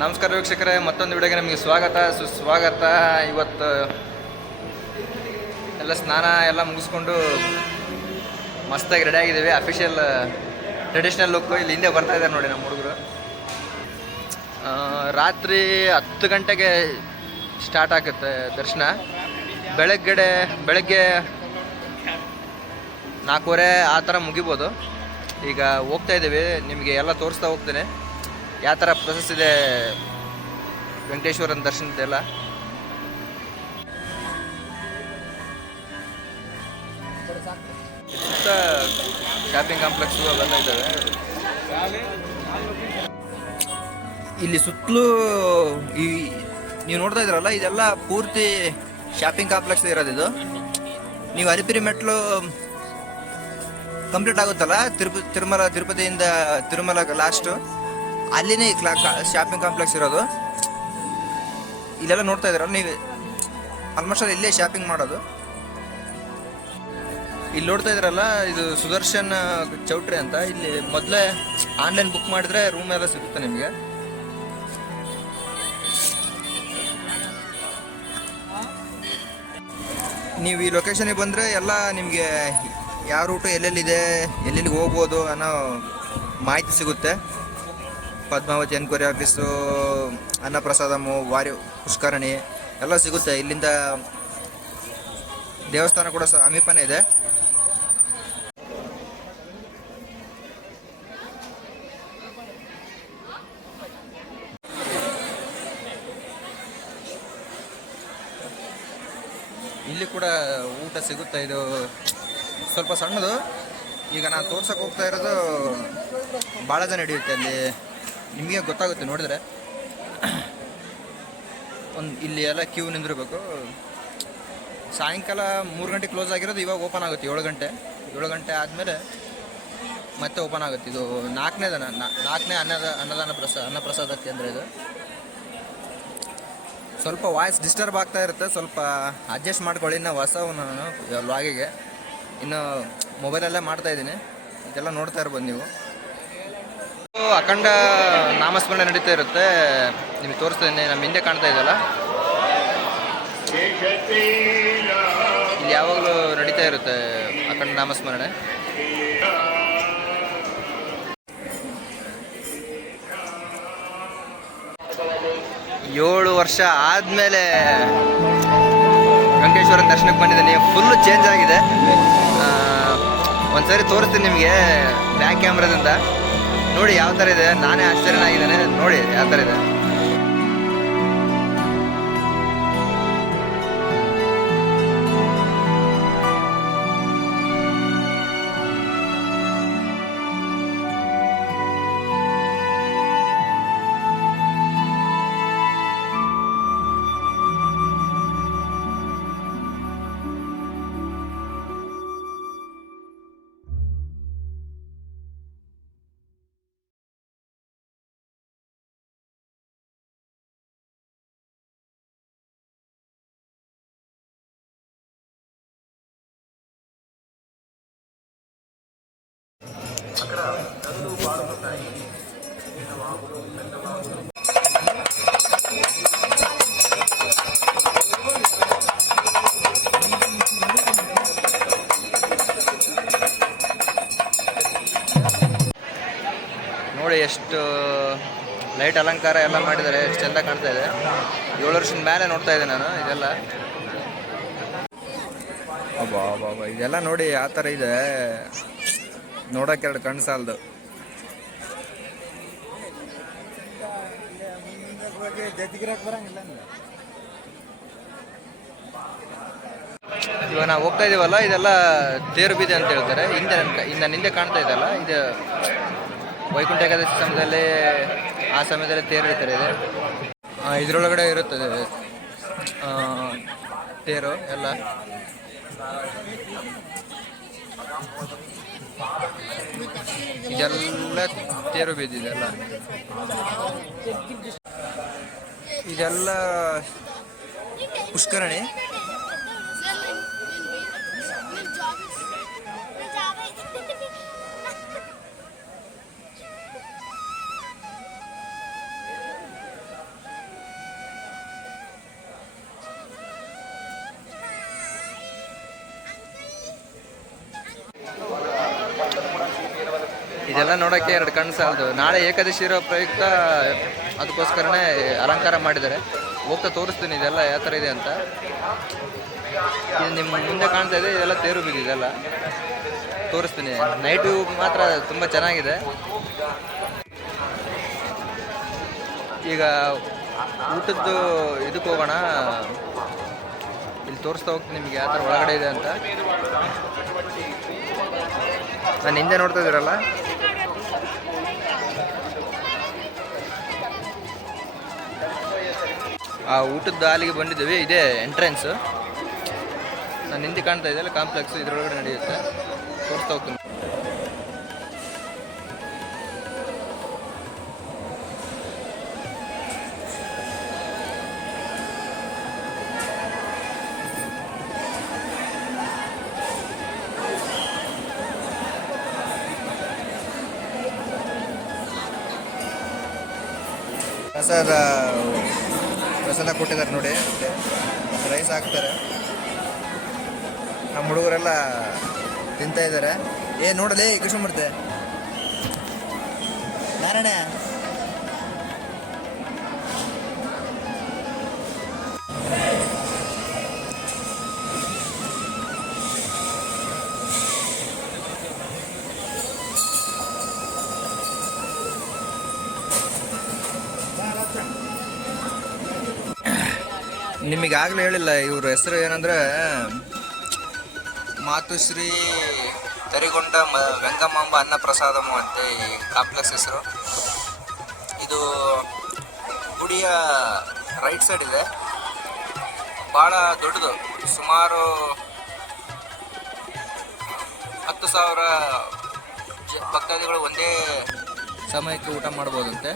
ನಮಸ್ಕಾರ ವೀಕ್ಷಕರೇ, ಮತ್ತೊಂದು ವಿಡಿಯೋಗೆ ನಮಗೆ ಸ್ವಾಗತ ಸುಸ್ವಾಗತ. ಇವತ್ತು ಎಲ್ಲ ಸ್ನಾನ ಎಲ್ಲ ಮುಗಿಸ್ಕೊಂಡು ಮಸ್ತಾಗಿ ರೆಡಿ ಆಗಿದ್ದೀವಿ. ಅಫಿಷಿಯಲ್ ಟ್ರೆಡಿಷ್ನಲ್ ಲುಕ್ ಇಲ್ಲಿ ಹಿಂದೆ ಬರ್ತಾ ಇದ್ದಾರೆ ನೋಡಿ ನಮ್ಮ ಹುಡುಗರು. ರಾತ್ರಿ 10 ಗಂಟೆಗೆ ಸ್ಟಾರ್ಟ್ ಆಗುತ್ತೆ ದರ್ಶನ. ಬೆಳಗ್ಗೆ 4:15 ಆ ಥರ ಮುಗಿಬೋದು. ಈಗ ಹೋಗ್ತಾ ಇದ್ದೀವಿ, ನಿಮಗೆ ಎಲ್ಲ ತೋರಿಸ್ತಾ ಹೋಗ್ತೇನೆ ಯಾವ ಥರ ಪ್ರೊಸೆಸ್ ಇದೆ ವೆಂಕಟೇಶ್ವರನ ದರ್ಶನದೆಲ್ಲ. ಸುತ್ತ ಶಾಪಿಂಗ್ ಕಾಂಪ್ಲೆಕ್ಸು ಅವೆಲ್ಲ ಇದ್ದಾವೆ. ಇಲ್ಲಿ ಸುತ್ತಲೂ ನೀವು ನೋಡ್ತಾ ಇದ್ರಲ್ಲ, ಇದೆಲ್ಲ ಪೂರ್ತಿ ಶಾಪಿಂಗ್ ಕಾಂಪ್ಲೆಕ್ಸ್ ಇರೋದು. ಇದು ನೀವು ಅಲಿಪಿರಿ ಮೆಟ್ಲು ಕಂಪ್ಲೀಟ್ ಆಗುತ್ತಲ್ಲ, ತಿರುಪತಿಯಿಂದ ತಿರುಮಲ ಲಾಸ್ಟು, ಅಲ್ಲಿನೇ ಶಾಪಿಂಗ್ ಕಾಂಪ್ಲೆಕ್ಸ್ ಇರೋದು. ಇಲ್ಲೆಲ್ಲ ನೋಡ್ತಾ ಇದ್ದೀರಲ್ಲ ನೀವು, ಆಲ್ಮೋಸ್ಟ್ ಅಲ್ಲಿ ಇಲ್ಲೇ ಶಾಪಿಂಗ್ ಮಾಡೋದು. ಇಲ್ಲಿ ನೋಡ್ತಾ ಇದ್ದೀರಲ್ಲ, ಇದು ಸುದರ್ಶನ್ ಚೌಟ್ರಿ ಅಂತ. ಇಲ್ಲಿ ಮೊದಲೇ ಆನ್ಲೈನ್ ಬುಕ್ ಮಾಡಿದ್ರೆ ರೂಮ್ ಎಲ್ಲ ಸಿಗುತ್ತೆ ನಿಮಗೆ. ನೀವು ಈ ಲೊಕೇಶನಿಗೆ ಬಂದರೆ ಎಲ್ಲ ನಿಮಗೆ ಯಾವ ರೂಟು ಎಲ್ಲೆಲ್ಲಿದೆ, ಎಲ್ಲೆಲ್ಲಿಗೆ ಹೋಗ್ಬೋದು ಅನ್ನೋ ಮಾಹಿತಿ ಸಿಗುತ್ತೆ. ಪದ್ಮಾವತಿ ಎನ್ಕ್ವೈರಿ ಆಫೀಸು, ಅನ್ನಪ್ರಸಾದಮು, ವಾರಿ ಪುಷ್ಕರಣಿ ಎಲ್ಲ ಸಿಗುತ್ತೆ. ಇಲ್ಲಿಂದ ದೇವಸ್ಥಾನ ಕೂಡ ಸಮೀಪನೇ ಇದೆ. ಇಲ್ಲಿ ಕೂಡ ಊಟ ಸಿಗುತ್ತೆ. ಇದು ಸ್ವಲ್ಪ ಸಣ್ಣದು. ಈಗ ನಾನು ತೋರ್ಸಕ್ಕೆ ಹೋಗ್ತಾ ಇರೋದು ಭಾಳ ಜನ ನಡೆಯುತ್ತೆ. ಅಲ್ಲಿ ನಿಮಗೆ ಗೊತ್ತಾಗುತ್ತೆ ನೋಡಿದ್ರೆ. ಇಲ್ಲಿ ಎಲ್ಲ ಕ್ಯೂ ನಿಂದಿರಬೇಕು. ಸಾಯಂಕಾಲ 3 ಗಂಟೆ ಕ್ಲೋಸ್ ಆಗಿರೋದು, ಇವಾಗ ಓಪನ್ ಆಗುತ್ತೆ 7 ಗಂಟೆ. 7 ಗಂಟೆ ಆದಮೇಲೆ ಮತ್ತೆ ಓಪನ್ ಆಗುತ್ತೆ. ಇದು 4ನೇ ಅನ್ನಪ್ರಸಾದ ಕೇಂದ್ರ ಇದು. ಸ್ವಲ್ಪ ವಾಯ್ಸ್ ಡಿಸ್ಟರ್ಬ್ ಆಗ್ತಾ ಇರುತ್ತೆ, ಸ್ವಲ್ಪ ಅಡ್ಜಸ್ಟ್ ಮಾಡ್ಕೊಳ್ಳಿ. ಇನ್ನು ಹೊಸವನು ವ್ಲಾಗಿಗೆ ಇನ್ನು ಮೊಬೈಲಲ್ಲೇ ಮಾಡ್ತಾಯಿದ್ದೀನಿ, ಇದೆಲ್ಲ ನೋಡ್ತಾ ಇರ್ಬೋದು ನೀವು. ಅಖಂಡ ನಾಮಸ್ಮರಣೆ ನಡೀತಾ ಇರುತ್ತೆ. ನಿಮಗೆ ತೋರಿಸ್ತೀನಿ, ನಮ್ಮ ಹಿಂದೆ ಕಾಣ್ತಾ ಇದೆಯಲ್ಲ, ಇಲ್ಲಿ ಯಾವಾಗಲೂ ನಡೀತಾ ಇರುತ್ತೆ ಅಖಂಡ ನಾಮಸ್ಮರಣೆ. ಏಳು ವರ್ಷ ಆದಮೇಲೆ ವೆಂಕಟೇಶ್ವರನ ದರ್ಶನಕ್ಕೆ ಬಂದಿದ್ದೀನಿ. ಫುಲ್ಲು ಚೇಂಜ್ ಆಗಿದೆ. ಒಂದ್ಸರಿ ತೋರಿಸ್ತೀನಿ ನಿಮಗೆ ಬ್ಯಾಕ್ ಕ್ಯಾಮ್ರಾದಿಂದ. ನೋಡಿ ಯಾವ ಥರ ಇದೆ. ನಾನೇ ಆಶ್ಚರ್ಯನಾಗಿದ್ದೇನೆ. ನೋಡಿ ಯಾವ ಥರ ಇದೆ. ನೋಡಿ ಎಷ್ಟು ಲೈಟ್ ಅಲಂಕಾರ ಎಲ್ಲ ಮಾಡಿದ್ದಾರೆ, ಎಷ್ಟು ಚೆಂದ ಕಾಣ್ತಾ ಇದೆ. 7 ವರ್ಷದ ಮೇಲೆ ನೋಡ್ತಾ ಇದ್ದೆ ನಾನು ಇದೆಲ್ಲ. ಅಬ್ಬಾ ಇದೆಲ್ಲ ನೋಡಿ ಯಾವ ಥರ ಇದೆ, ನೋಡೋಕೆ 2 ಕಣ್ಣು ಸಾಲದು. ಇವಾಗ ನಾವು ಹೋಗ್ತಾ ಇದೀವಲ್ಲ, ಇದೆಲ್ಲ ತೇರು ಬೀದಿ ಅಂತ ಹೇಳ್ತಾರೆ. ಹಿಂದೆ ಕಾಣ್ತಾ ಇದೆಯಲ್ಲ, ಇದು ವೈಕುಂಠ ಏಕಾದಶಿ ಸಮಯದಲ್ಲಿ, ಆ ಸಮಯದಲ್ಲಿ ತೇರು ಹಿಡಿತಾರೆ. ಇದೆ ಇದರೊಳಗಡೆ ಇರುತ್ತದೆ ತೇರು ಎಲ್ಲ. ಇದೆಲ್ಲ ತೇರು ಬೀದಿದೆಲ್ಲ. ಇದೆಲ್ಲ ಪುಷ್ಕರಣಿ. ಇದೆಲ್ಲ ನೋಡೋಕ್ಕೆ ಎರಡು ಕಣ್ಣು ಸಾಲದು. ನಾಳೆ ಏಕಾದಶಿ ಇರೋ ಪ್ರಯುಕ್ತ ಅದಕ್ಕೋಸ್ಕರನೇ ಅಲಂಕಾರ ಮಾಡಿದ್ದಾರೆ. ಹೋಗ್ತಾ ತೋರಿಸ್ತೀನಿ ಇದೆಲ್ಲ ಯಾವ ಥರ ಇದೆ ಅಂತ. ಇದು ನಿಮ್ಮ ಮುಂದೆ ಕಾಣ್ತಾ ಇದೆ, ಇದೆಲ್ಲ ತೇರು ಬಿದ್ದಿದೆಲ್ಲ ತೋರಿಸ್ತೀನಿ. ನೈಟು ಮಾತ್ರ ತುಂಬ ಚೆನ್ನಾಗಿದೆ. ಈಗ ಊಟದ್ದು ಇದಕ್ಕೆ ಹೋಗೋಣ. ಇಲ್ಲಿ ತೋರಿಸ್ತಾ ಹೋಗ್ತೀನಿ ನಿಮಗೆ ಯಾವ ಥರ ಒಳಗಡೆ ಇದೆ ಅಂತ. ನಾನು ಹಿಂದೆ ನೋಡ್ತಾ ಇದ್ದೀರಲ್ಲ, ಆ ಊಟದ ಹಾಲಿಗೆ ಬಂದಿದ್ದೀವಿ. ಇದೇ ಎಂಟ್ರೆನ್ಸು. ನಾನು ಹಿಂದೆ ಕಾಣ್ತಾ ಇದೆಯಲ್ಲ ಕಾಂಪ್ಲೆಕ್ಸ್, ಇದರೊಳಗಡೆ ನಡೆಯುತ್ತೆ. ತೋರಿಸ್ತಾ ಹೋಗ್ತೀನಿ. ಪ್ರಸಾದ ಕೊಟ್ಟಿದ್ದಾರೆ ನೋಡಿ, ರೈಸ್ ಹಾಕ್ತಾರೆ. ನಮ್ಮ ಹುಡುಗರೆಲ್ಲ ತಿಂತಾ ಇದ್ದಾರೆ. ನೋಡಲೇ ಕೃಷ್ಣಮೂರ್ತಿ ನಾರಾಯಣ. ನಿಮಗಾಗಲೇ ಹೇಳಿಲ್ಲ ಇವ್ರ ಹೆಸರು ಏನಂದರೆ ಮಾತುಶ್ರೀ ತರಿಗೊಂಡ ವೆಂಗಮಾಂಬ ಅನ್ನ ಪ್ರಸಾದಮು ಅಂತ ಈ ಕಾಂಪ್ಲೆಕ್ಸ್ ಹೆಸರು. ಇದು ಗುಡಿಯ ರೈಟ್ ಸೈಡ್ ಇದೆ. ಭಾಳ ದೊಡ್ಡದು, ಸುಮಾರು 10,000 ಭಕ್ತಾದಿಗಳು ಒಂದೇ ಸಮಯಕ್ಕೆ ಊಟ ಮಾಡ್ಬೋದಂತೆ.